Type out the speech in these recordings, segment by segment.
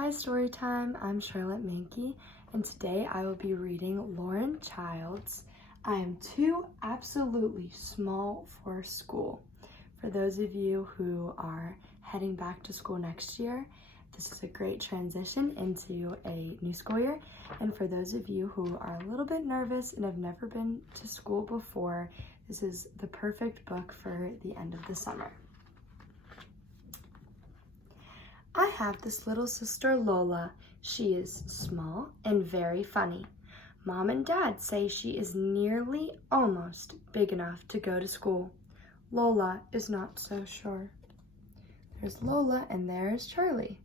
Hi Storytime, I'm Charlotte Mankey, and today I will be reading Lauren Child's I Am Too Absolutely Small for School. For those of you who are heading back to school next year, this is a great transition into a new school year. And for those of you who are a little bit nervous and have never been to school before, this is the perfect book for the end of the summer. I have this little sister Lola. She is small and very funny. Mom and Dad say she is nearly almost big enough to go to school. Lola is not so sure. There's Lola and there's Charlie.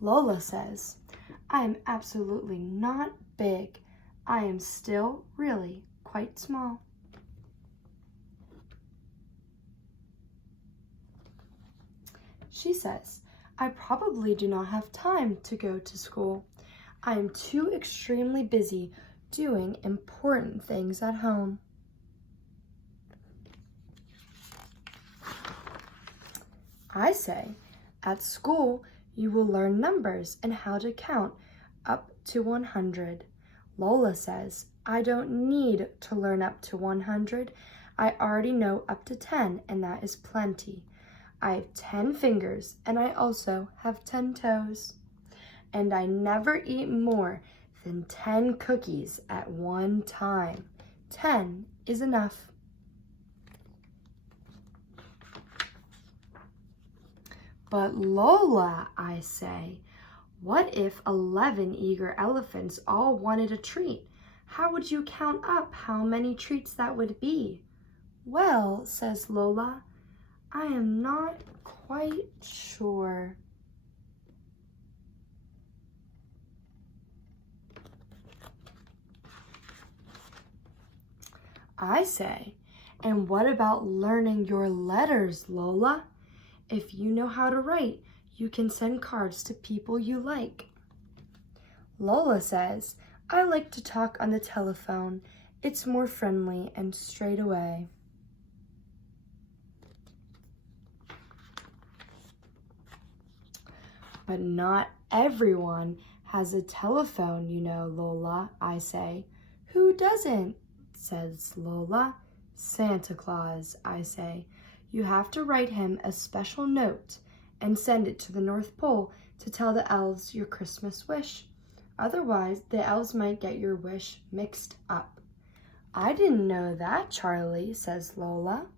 Lola says, I am absolutely not big. I am still really quite small. She says, I probably do not have time to go to school. I am too extremely busy doing important things at home. I say, at school, you will learn numbers and how to count up to 100. Lola says, I don't need to learn up to 100. I already know up to 10, and that is plenty. I have 10 fingers, and I also have 10 toes. And I never eat more than 10 cookies at one time. 10 is enough. But Lola, I say, what if 11 eager elephants all wanted a treat? How would you count up how many treats that would be? Well, says Lola, I am not quite sure. I say, and what about learning your letters, Lola? If you know how to write, you can send cards to people you like. Lola says, I like to talk on the telephone. It's more friendly and straight away. But not everyone has a telephone, you know, Lola, I say. Who doesn't? Says Lola. Santa Claus, I say. You have to write him a special note and send it to the North Pole to tell the elves your Christmas wish. Otherwise, the elves might get your wish mixed up. I didn't know that, Charlie, says Lola.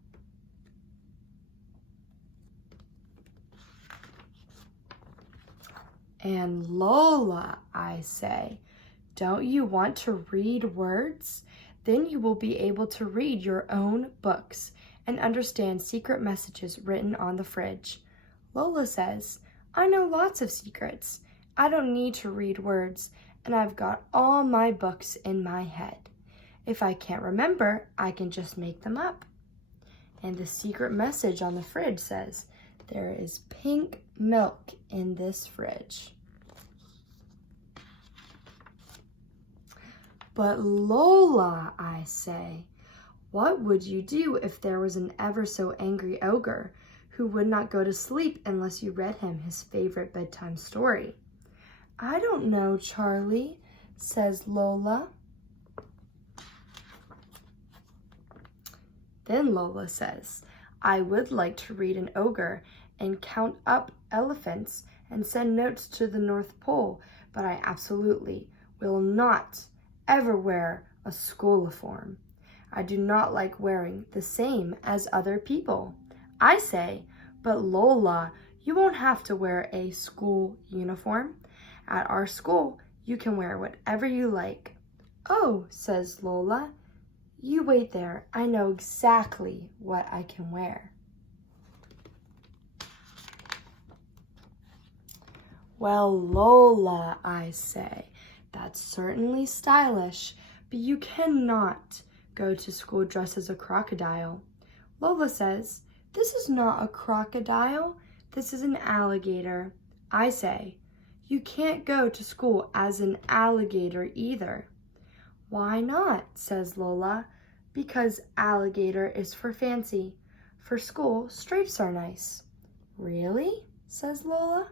And Lola, I say, don't you want to read words? Then you will be able to read your own books and understand secret messages written on the fridge. Lola says, I know lots of secrets. I don't need to read words, and I've got all my books in my head. If I can't remember, I can just make them up. And the secret message on the fridge says, there is pink milk in this fridge. But Lola, I say, what would you do if there was an ever so angry ogre who would not go to sleep unless you read him his favorite bedtime story? I don't know, Charlie, says Lola. Then Lola says, I would like to read an ogre and count up elephants and send notes to the North Pole, but I absolutely will not ever wear a schooliform. I do not like wearing the same as other people. I say, but Lola, you won't have to wear a school uniform. At our school, you can wear whatever you like. Oh, says Lola, you wait there. I know exactly what I can wear. Well, Lola, I say, that's certainly stylish, but you cannot go to school dressed as a crocodile. Lola says, this is not a crocodile, this is an alligator. I say, you can't go to school as an alligator either. Why not, says Lola, because alligator is for fancy. For school, stripes are nice. Really? Says Lola.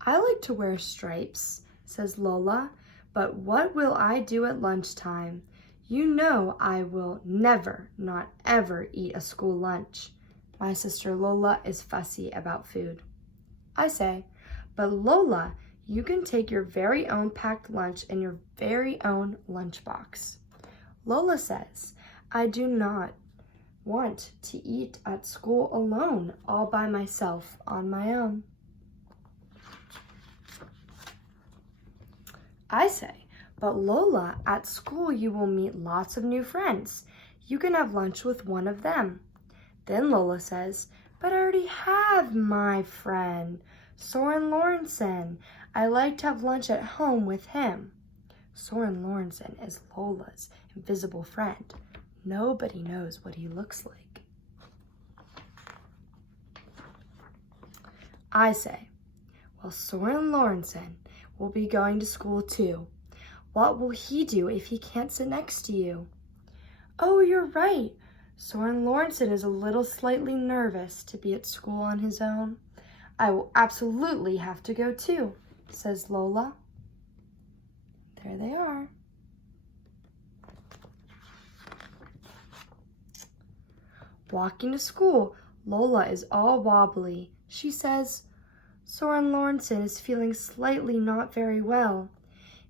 I like to wear stripes, says Lola, but what will I do at lunchtime? You know I will never, not ever eat a school lunch. My sister Lola is fussy about food. I say, but Lola, you can take your very own packed lunch in your very own lunchbox. Lola says, I do not want to eat at school alone, all by myself on my own. I say, but Lola, at school you will meet lots of new friends. You can have lunch with one of them. Then Lola says, but I already have my friend, Soren Lawrenson. I like to have lunch at home with him. Soren Lawrenson is Lola's invisible friend. Nobody knows what he looks like. I say, well, Soren Lawrenson will be going to school too. What will he do if he can't sit next to you? Oh, you're right. Soren Lawrenson is a little slightly nervous to be at school on his own. I will absolutely have to go too, says Lola. There they are. Walking to school, Lola is all wobbly. She says, Soren Lawrenson is feeling slightly not very well.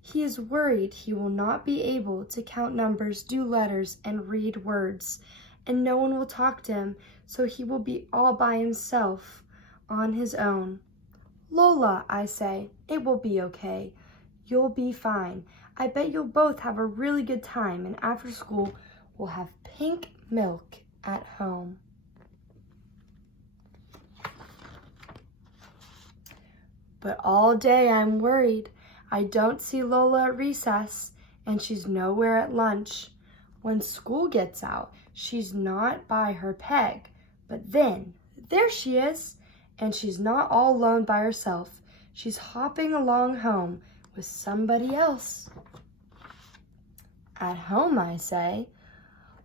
He is worried he will not be able to count numbers, do letters, and read words, and no one will talk to him, so he will be all by himself on his own. Lola, I say, it will be okay. You'll be fine. I bet you'll both have a really good time, and after school, we'll have pink milk at home. But all day I'm worried. I don't see Lola at recess, and she's nowhere at lunch. When school gets out, she's not by her peg. But then, there she is, and she's not all alone by herself. She's hopping along home with somebody else. At home, I say,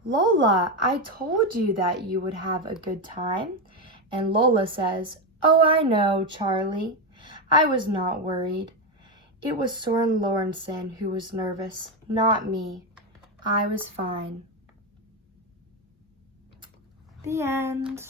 Lola, I told you that you would have a good time. And Lola says, oh, I know, Charlie. I was not worried. It was Soren Lawrenson who was nervous, not me. I was fine. The end.